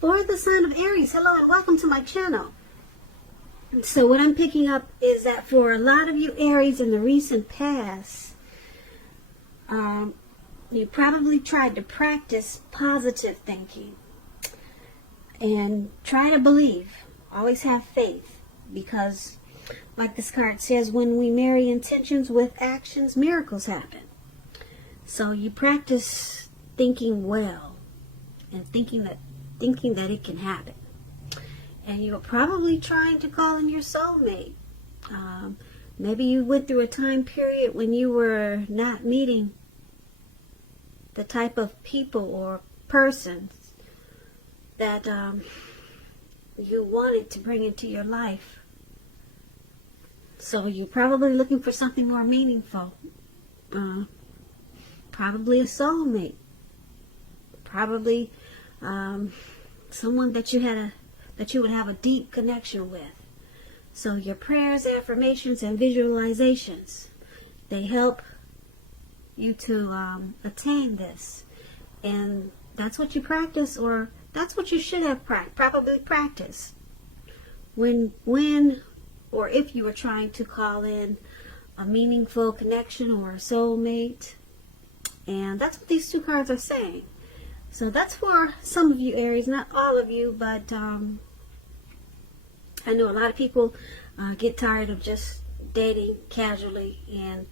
For the sign of Aries, hello and welcome to my channel. So what I'm picking up is that for a lot of you Aries in the recent past, you probably tried to practice positive thinking and try to believe. Always have faith, because like this card says, when we marry intentions with actions, miracles happen. So you practice thinking well and thinking that it can happen. And you're probably trying to call in your soulmate. Maybe you went through a time period when you were not meeting the type of people or persons that you wanted to bring into your life. So you're probably looking for something more meaningful. Probably a soulmate. Probably someone that you would have a deep connection with. So your prayers, affirmations, and visualizations, they help you to attain this. And that's what you practice, or that's what you should have probably practiced when or if you were trying to call in a meaningful connection or a soulmate. And that's what these two cards are saying. So that's for some of you Aries, not all of you, but I know a lot of people get tired of just dating casually, and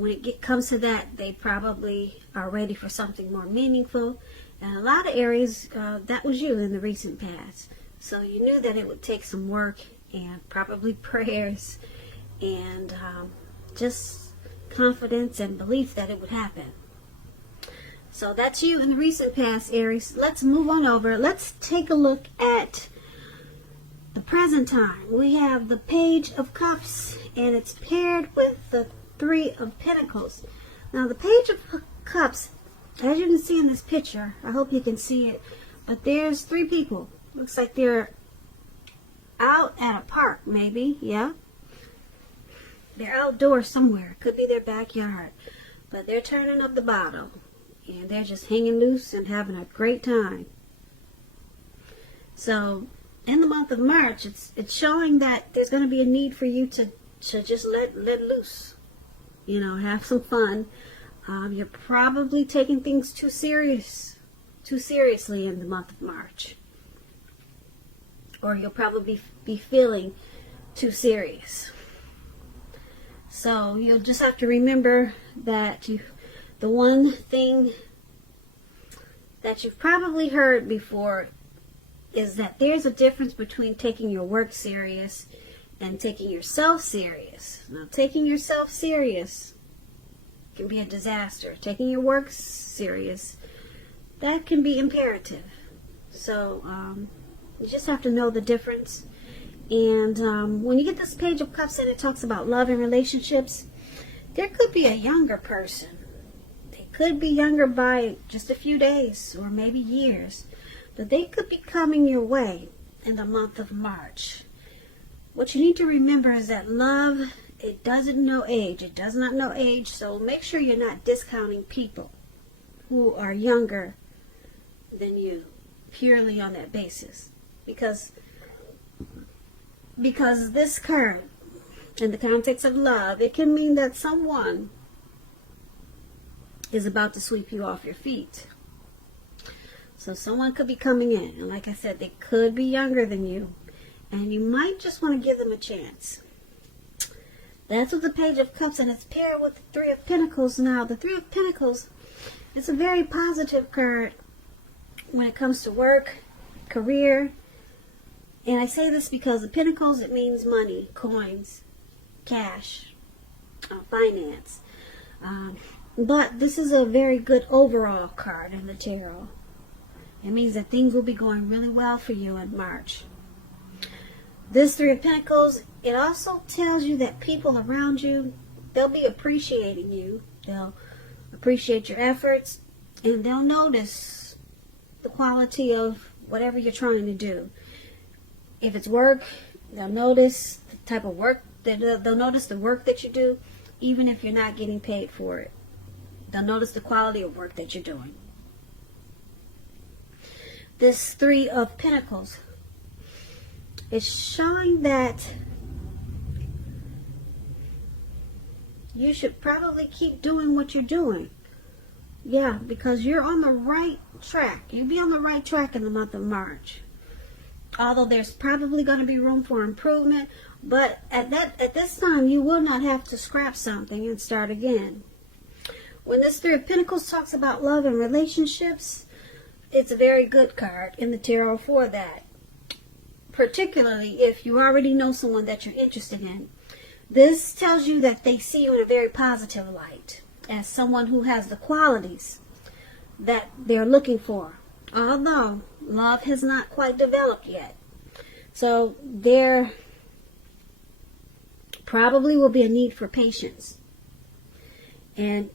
when it comes to that, they probably are ready for something more meaningful. And a lot of Aries, that was you in the recent past. So you knew that it would take some work and probably prayers and just confidence and belief that it would happen. So that's you in the recent past, Aries. Let's move on over. Let's take a look at the present time. We have the Page of Cups, and it's paired with the Three of Pentacles. Now, the Page of Cups, as you can see in this picture, I hope you can see it, but there's three people. Looks like they're out at a park, maybe, yeah? They're outdoors somewhere. Could be their backyard. But they're turning up the bottle. And they're just hanging loose and having a great time. So, in the month of March, it's showing that there's going to be a need for you to just let loose. You know, have some fun. You're probably taking things too seriously in the month of March. Or you'll probably be feeling too serious. So, you'll just have to remember that the one thing that you've probably heard before is that there's a difference between taking your work serious and taking yourself serious. Now, taking yourself serious can be a disaster. Taking your work serious, that can be imperative. So, you just have to know the difference. And when you get this Page of Cups and it talks about love and relationships, there could be a younger person. Could be younger by just a few days or maybe years, but they could be coming your way in the month of March. What you need to remember is that love, it doesn't know age. It does not know age, so make sure you're not discounting people who are younger than you purely on that basis. Because this card, in the context of love, it can mean that someone is about to sweep you off your feet. So someone could be coming in, and like I said, they could be younger than you, and you might just want to give them a chance. That's what the Page of Cups, and it's paired with the Three of Pentacles. Now, the Three of Pentacles is a very positive card when it comes to work, career, and I say this because the Pentacles, it means money, coins, cash, finance. But this is a very good overall card in the tarot. It means that things will be going really well for you in March. This Three of Pentacles, it also tells you that people around you, they'll be appreciating you. They'll appreciate your efforts, and they'll notice the quality of whatever you're trying to do. If it's work, they'll notice the type of work, they'll notice the work that you do, even if you're not getting paid for it. They'll notice the quality of work that you're doing. this Three of Pentacles. It's showing that you should probably keep doing what you're doing. Yeah, because you're on the right track. You'll be on the right track in the month of March. Although there's probably going to be room for improvement, but at this time you will not have to scrap something and start again. When this Three of Pentacles talks about love and relationships, it's a very good card in the tarot for that. Particularly if you already know someone that you're interested in. This tells you that they see you in a very positive light, as someone who has the qualities that they're looking for. Although love has not quite developed yet. So there probably will be a need for patience. And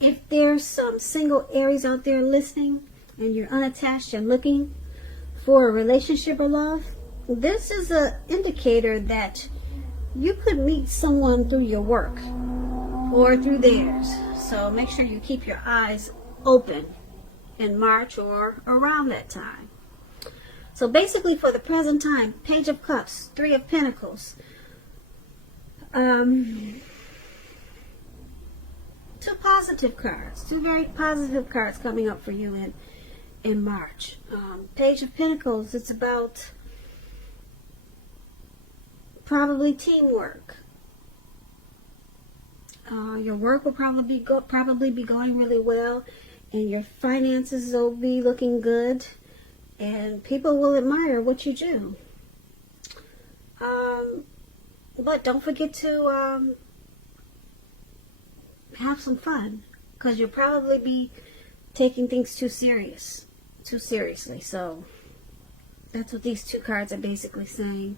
if there's some single Aries out there listening and you're unattached and looking for a relationship or love, this is an indicator that you could meet someone through your work or through theirs. So make sure you keep your eyes open in March or around that time. So basically for the present time, Page of Cups, Three of Pentacles, two positive cards, two very positive cards coming up for you in March. Page of Pentacles, it's about probably teamwork. Your work will probably be going really well, and your finances will be looking good, and people will admire what you do. But don't forget to have some fun, because you'll probably be taking things too seriously. So that's what these two cards are basically saying.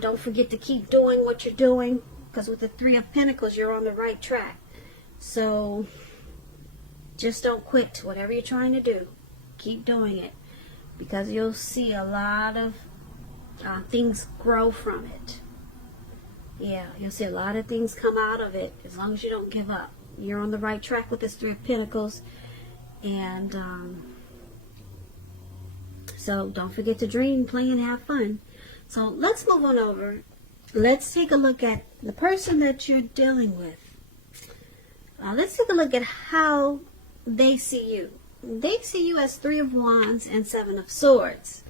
Don't forget to keep doing what you're doing, because with the Three of Pentacles, you're on the right track. So just don't quit whatever you're trying to do. Keep doing it, because you'll see a lot of things grow from it. Yeah, you'll see a lot of things come out of it as long as you don't give up. You're on the right track with this Three of Pentacles. And so don't forget to dream, play, and have fun. So let's move on over. Let's take a look at the person that you're dealing with. Let's take a look at how they see you. They see you as Three of Wands and Seven of Swords.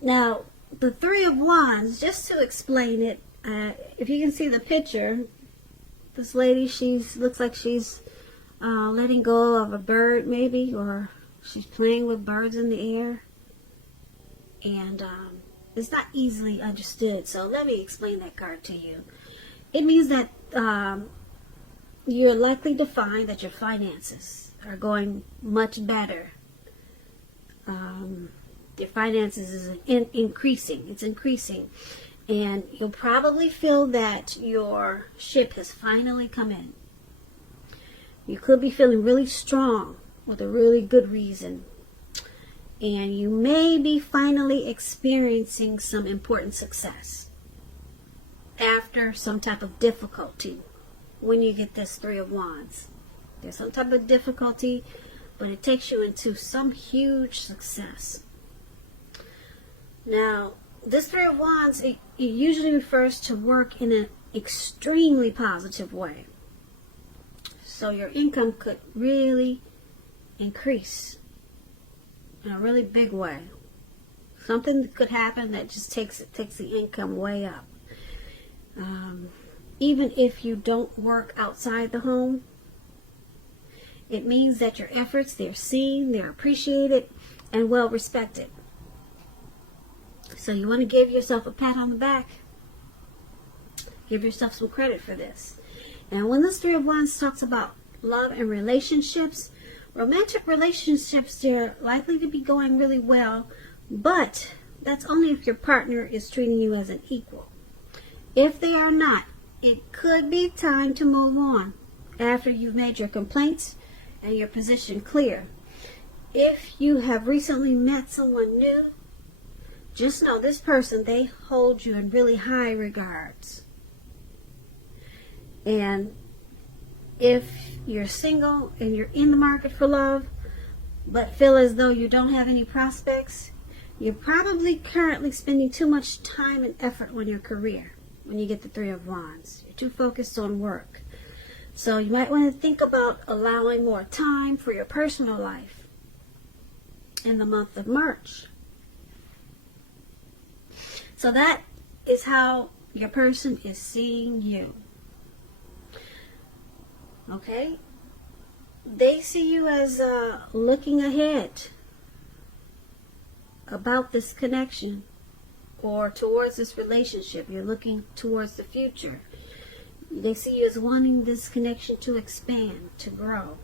Now, the Three of Wands, just to explain it, if you can see the picture, this lady, looks like she's letting go of a bird maybe, or she's playing with birds in the air. And it's not easily understood, so let me explain that card to you. It means that you're likely to find that your finances are going much better. Your finances is increasing. It's increasing. And you'll probably feel that your ship has finally come in. You could be feeling really strong with a really good reason. And you may be finally experiencing some important success after some type of difficulty when you get this Three of Wands. There's some type of difficulty, but it takes you into some huge success. Now, this Three of Wands, it usually refers to work in an extremely positive way. So your income could really increase in a really big way. Something could happen that just takes the income way up. Even if you don't work outside the home, it means that your efforts, they're seen, they're appreciated, and well respected. So you want to give yourself a pat on the back. Give yourself some credit for this. And when this Three of Wands talks about love and relationships, romantic relationships, they're likely to be going really well, but that's only if your partner is treating you as an equal. If they are not, it could be time to move on after you've made your complaints and your position clear. If you have recently met someone new, just know this person, they hold you in really high regards. And if you're single and you're in the market for love, but feel as though you don't have any prospects, you're probably currently spending too much time and effort on your career when you get the Three of Wands. You're too focused on work. So you might want to think about allowing more time for your personal life in the month of March. So that is how your person is seeing you. Okay? They see you as looking ahead about this connection or towards this relationship. You're looking towards the future. They see you as wanting this connection to expand, to grow.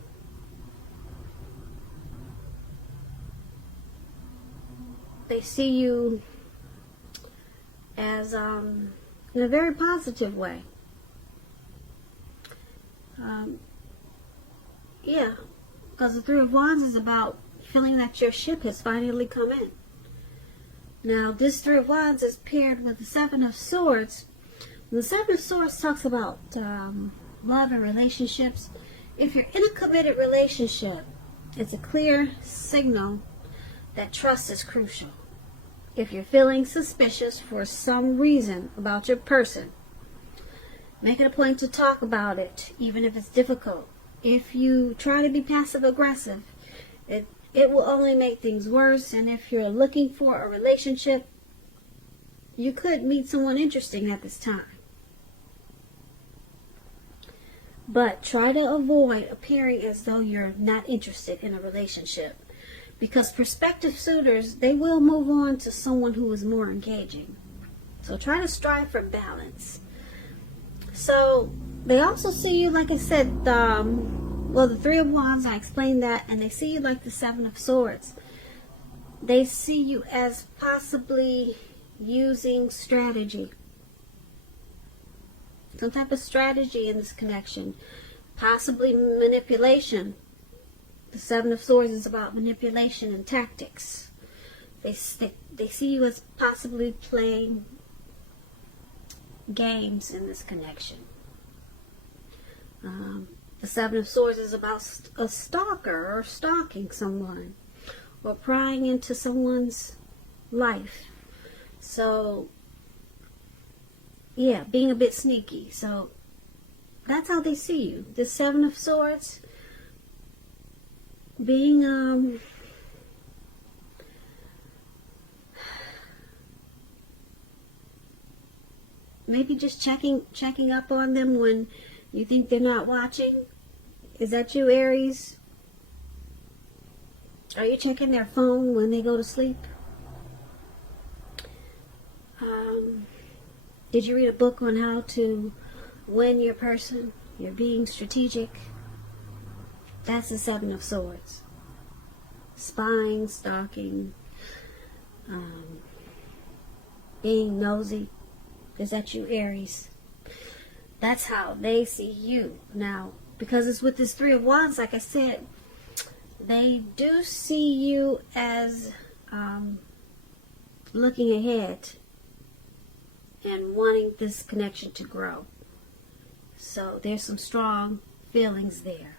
They see you as in a very positive way. Yeah, because the Three of Wands is about feeling that your ship has finally come in. Now, this Three of Wands is paired with the Seven of Swords. The Seven of Swords talks about love and relationships. If you're in a committed relationship, it's a clear signal that trust is crucial. If you're feeling suspicious for some reason about your person, make it a point to talk about it, even if it's difficult. If you try to be passive aggressive, it will only make things worse. And if you're looking for a relationship, you could meet someone interesting at this time. But try to avoid appearing as though you're not interested in a relationship, because prospective suitors, they will move on to someone who is more engaging. So try to strive for balance. So they also see you, like I said, the Three of Wands, I explained that, and they see you like the Seven of Swords. They see you as possibly using strategy. Some type of strategy in this connection. Possibly manipulation. The Seven of Swords is about manipulation and tactics. They see you as possibly playing games in this connection. The Seven of Swords is about a stalker or stalking someone or prying into someone's life. So, yeah, being a bit sneaky. So, that's how they see you. The Seven of Swords being maybe just checking up on them when you think they're not watching. Is that you, Aries? Are you checking their phone when they go to sleep? Did you read a book on how to win your person? You're being strategic. That's the Seven of Swords. Spying, stalking, being nosy. Is that you, Aries? That's how they see you. Now, because it's with this Three of Wands, like I said, they do see you as looking ahead and wanting this connection to grow. So there's some strong feelings there.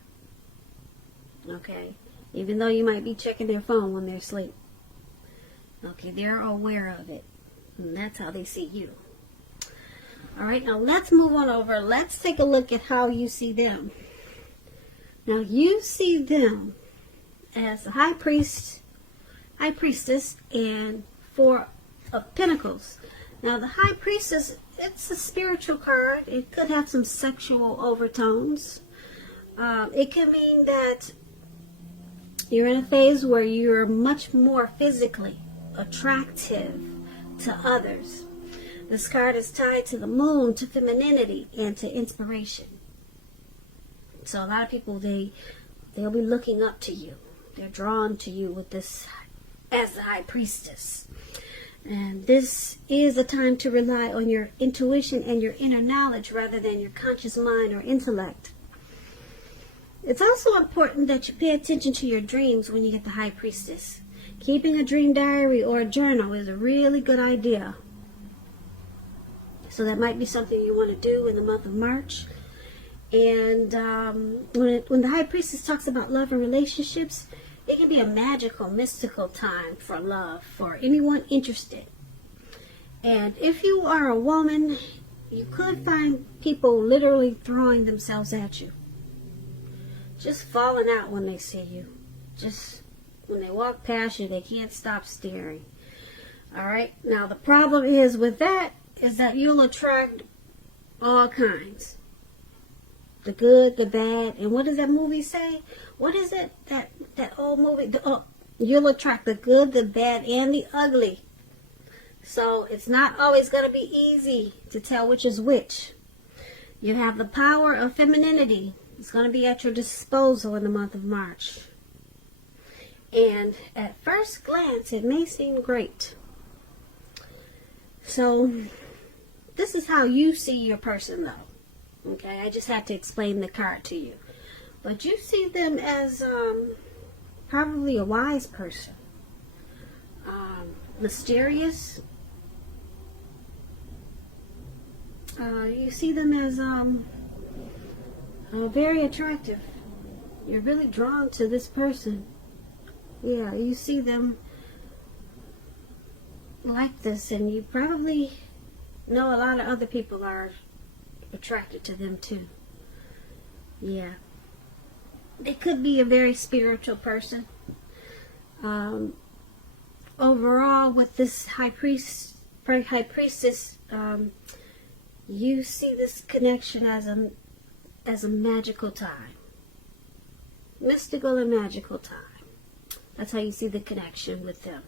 Okay? Even though you might be checking their phone when they're asleep. Okay, they're aware of it. And that's how they see you. Alright, now let's move on over. Let's take a look at how you see them. Now you see them as a high priestess, and Four of Pentacles. Now the High Priestess, it's a spiritual card. It could have some sexual overtones. It can mean that you're in a phase where you're much more physically attractive to others. This card is tied to the moon, to femininity, and to inspiration. So a lot of people, they'll be looking up to you. They're drawn to you with this as the High Priestess. And this is a time to rely on your intuition and your inner knowledge rather than your conscious mind or intellect. It's also important that you pay attention to your dreams when you get the High Priestess. Keeping a dream diary or a journal is a really good idea. So that might be something you want to do in the month of March. And when the High Priestess talks about love and relationships, it can be a magical, mystical time for love, for anyone interested. And if you are a woman, you could find people literally throwing themselves at you. Just falling out when they see you. Just when they walk past you, they can't stop staring. Alright, now the problem is with that, is that you'll attract all kinds. The good, the bad, and what does that movie say? What is it, that old movie? You'll attract the good, the bad, and the ugly. So it's not always going to be easy to tell which is which. You have the power of femininity. It's going to be at your disposal in the month of March. And at first glance, it may seem great. So this is how you see your person, though. Okay, I just have to explain the card to you. But you see them as probably a wise person. Mysterious. You see them as very attractive. You're really drawn to this person. Yeah, you see them like this, and you probably know a lot of other people are attracted to them too. Yeah. They could be a very spiritual person. Overall, with this high priestess, you see this connection as a magical time. Mystical and magical time. That's how you see the connection with them.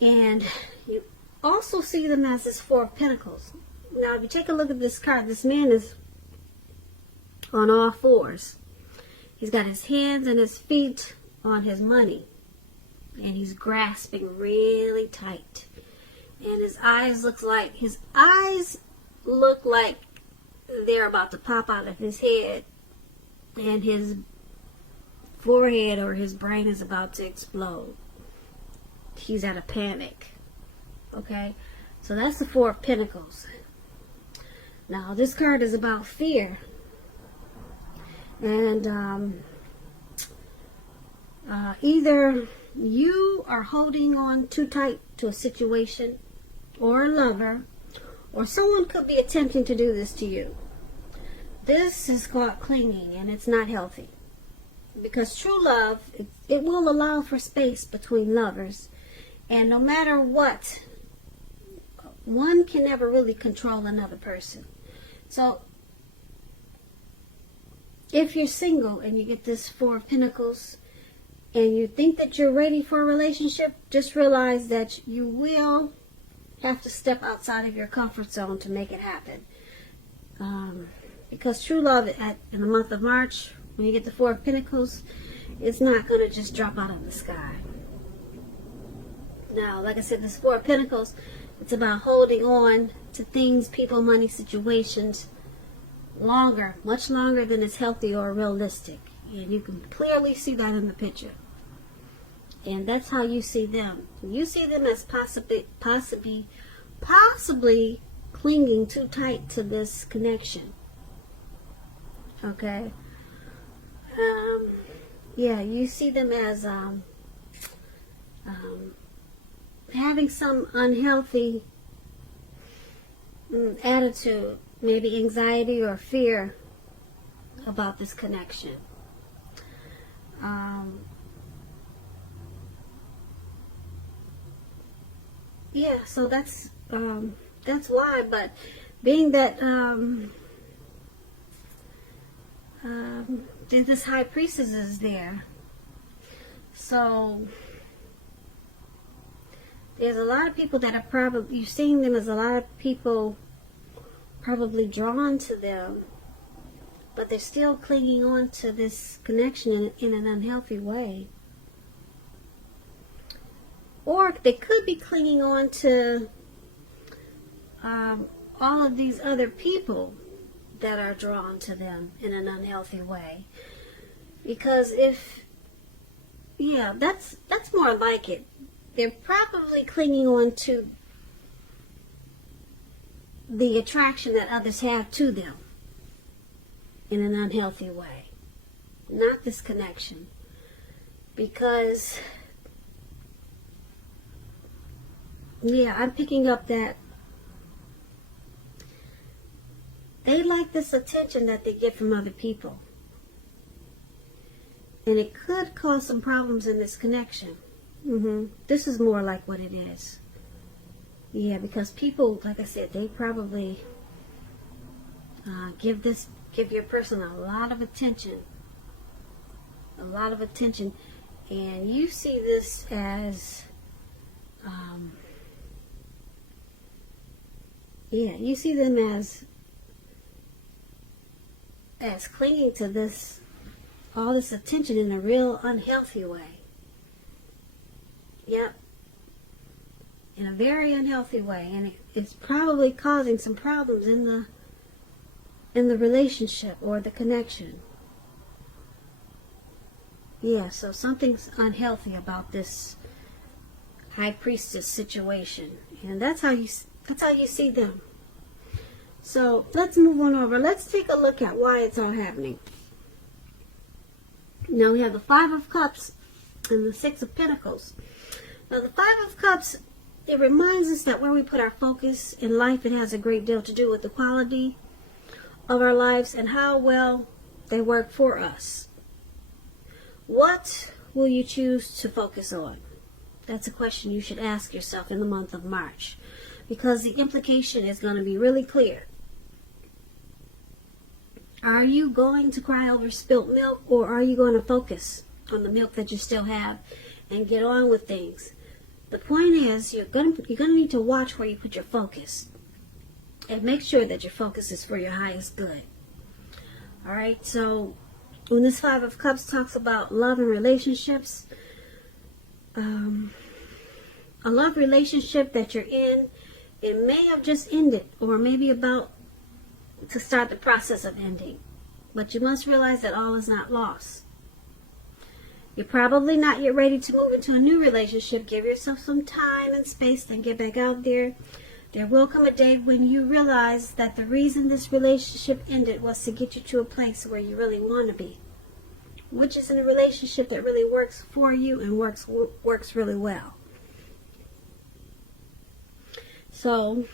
And you also see them as this Four of Pentacles. Now, if you take a look at this card, this man is on all fours. He's got his hands and his feet on his money. And he's grasping really tight. And his eyes look like they're about to pop out of his head. And his forehead or his brain is about to explode. He's at a panic. Okay? So that's the Four of Pentacles. Now, this card is about fear. And either you are holding on too tight to a situation or a lover, or someone could be attempting to do this to you. This is called clinging, and it's not healthy. Because true love, it will allow for space between lovers. And no matter what, one can never really control another person. So, if you're single and you get this Four of Pentacles and you think that you're ready for a relationship, just realize that you will have to step outside of your comfort zone to make it happen. Because true love in the month of March, when you get the Four of Pentacles, it's not going to just drop out of the sky. Now, like I said, this Four of Pentacles, it's about holding on to things, people, money, situations longer, much longer than is healthy or realistic. And you can clearly see that in the picture. And that's how you see them. You see them as possibly clinging too tight to this connection. Okay? Yeah, you see them as having some unhealthy attitude, maybe anxiety or fear about this connection. Yeah, so that's why. But being that this high priestess is there, so there's a lot of people that are probably, you're seeing them as a lot of people probably drawn to them, but they're still clinging on to this connection in an unhealthy way. Or they could be clinging on to all of these other people that are drawn to them in an unhealthy way. Because that's more like it. They're probably clinging on to the attraction that others have to them in an unhealthy way. Not this connection. Because, yeah, I'm picking up that they like this attention that they get from other people. And it could cause some problems in this connection. This is more like what it is. Yeah, because people, like I said, they probably give your person a lot of attention. A lot of attention. And you see this as, you see them as clinging to all this attention in a real unhealthy way. Yep. In a very unhealthy way. And it's probably causing some problems in the relationship or the connection. Yeah, so something's unhealthy about this high priestess situation. And that's how you see them. So let's move on over. Let's take a look at why it's all happening. Now we have the Five of Cups and the Six of Pentacles. Now the Five of Cups, it reminds us that where we put our focus in life, it has a great deal to do with the quality of our lives and how well they work for us. What will you choose to focus on? That's a question you should ask yourself in the month of March, because the implication is going to be really clear. Are you going to cry over spilt milk, or are you going to focus on the milk that you still have and get on with things? The point is, you're going to need to watch where you put your focus and make sure that your focus is for your highest good. All right, so when this Five of Cups talks about love and relationships, a love relationship that you're in, it may have just ended or maybe about to start the process of ending. But you must realize that all is not lost. You're probably not yet ready to move into a new relationship. Give yourself some time and space, then get back out there. There will come a day when you realize that the reason this relationship ended was to get you to a place where you really want to be, which is in a relationship that really works for you and works really well. So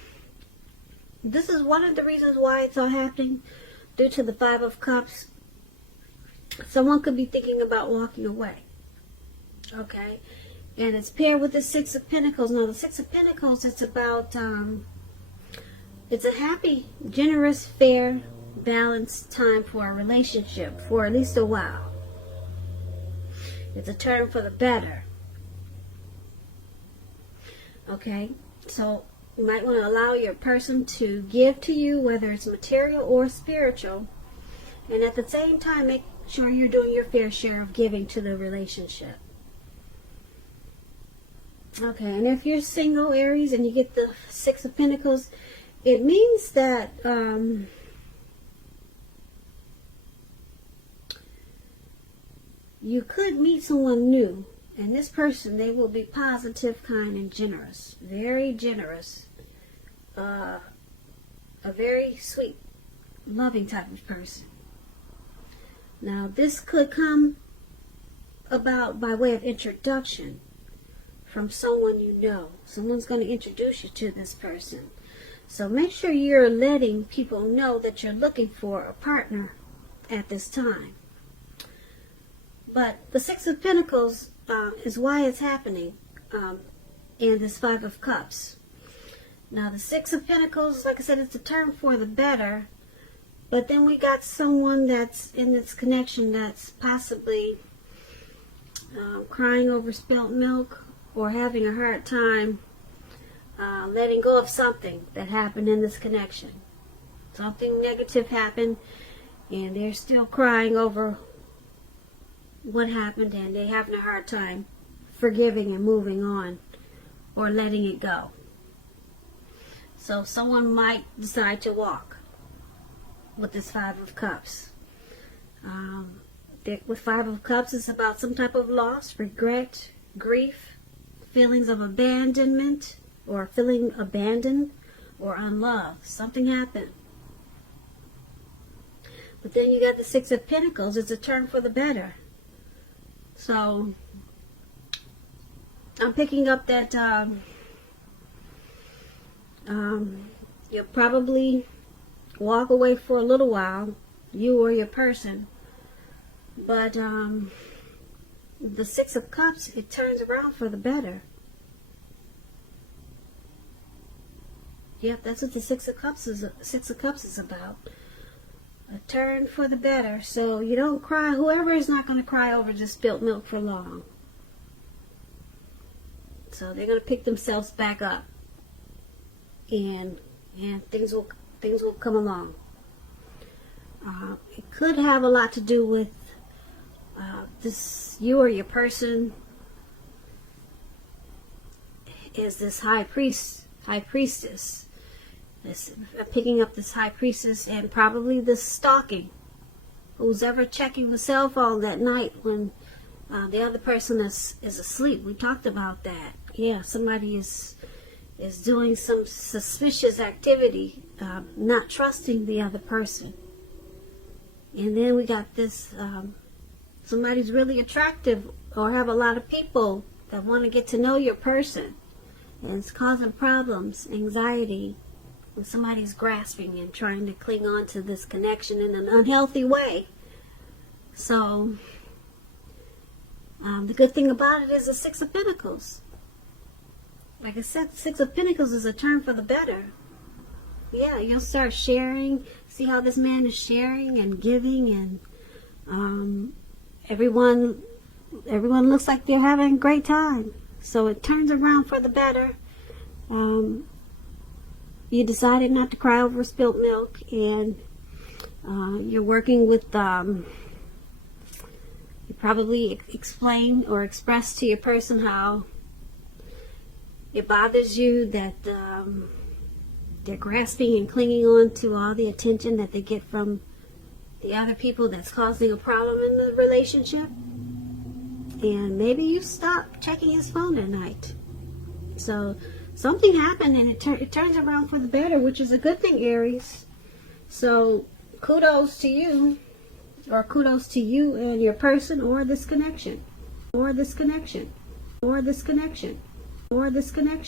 this is one of the reasons why it's all happening, due to the Five of Cups. Someone could be thinking about walking away. Okay? And it's paired with the Six of Pentacles. Now, the Six of Pentacles, it's about, it's a happy, generous, fair, balanced time for a relationship for at least a while. It's a turn for the better. Okay? So you might want to allow your person to give to you, whether it's material or spiritual. And at the same time, make sure you're doing your fair share of giving to the relationship. Okay, and if you're single, Aries, and you get the Six of Pentacles, it means that you could meet someone new. And this person, they will be positive, kind, and generous. Very generous. A very sweet, loving type of person. Now, this could come about by way of introduction from someone you know. Someone's going to introduce you to this person. So make sure you're letting people know that you're looking for a partner at this time. But the Six of Pentacles is why it's happening in this Five of Cups. Now, the Six of Pentacles, like I said, it's a turn for the better. But then we got someone that's in this connection that's possibly crying over spilt milk or having a hard time letting go of something that happened in this connection. Something negative happened, and they're still crying over what happened, and they're having a hard time forgiving and moving on or letting it go. So someone might decide to walk with this Five of Cups. With Five of Cups, it's about some type of loss, regret, grief, feelings of abandonment, or feeling abandoned or unloved. Something happened. But then you got the Six of Pentacles. It's a turn for the better. So I'm picking up that you'll probably walk away for a little while, you or your person. But the Six of Cups, it turns around for the better. Yep, that's what the Six of Cups is about. A turn for the better. So you don't cry. Whoever is not going to cry over just spilt milk for long. So they're going to pick themselves back up, and things will come along. It could have a lot to do with this. You or your person is this high priestess. Picking up this high priestess, and probably this stalking. Who's ever checking the cell phone that night when the other person is asleep. We talked about that. Yeah, somebody is doing some suspicious activity, not trusting the other person. And then we got this, somebody's really attractive or have a lot of people that want to get to know your person. And it's causing problems, anxiety, when somebody's grasping and trying to cling on to this connection in an unhealthy way. So, the good thing about it is the Six of Pentacles. Like I said, Six of Pentacles is a turn for the better. Yeah, you'll start sharing. See how this man is sharing and giving, and everyone looks like they're having a great time. So it turns around for the better. You decided not to cry over spilt milk, and you're working with, you probably explain or express to your person how it bothers you that they're grasping and clinging on to all the attention that they get from the other people that's causing a problem in the relationship. And maybe you stop checking his phone at night. So something happened, and it turns around for the better, which is a good thing, Aries. So kudos to you, or kudos to you and your person, or this connection, or this connection, or this connection, or this connection.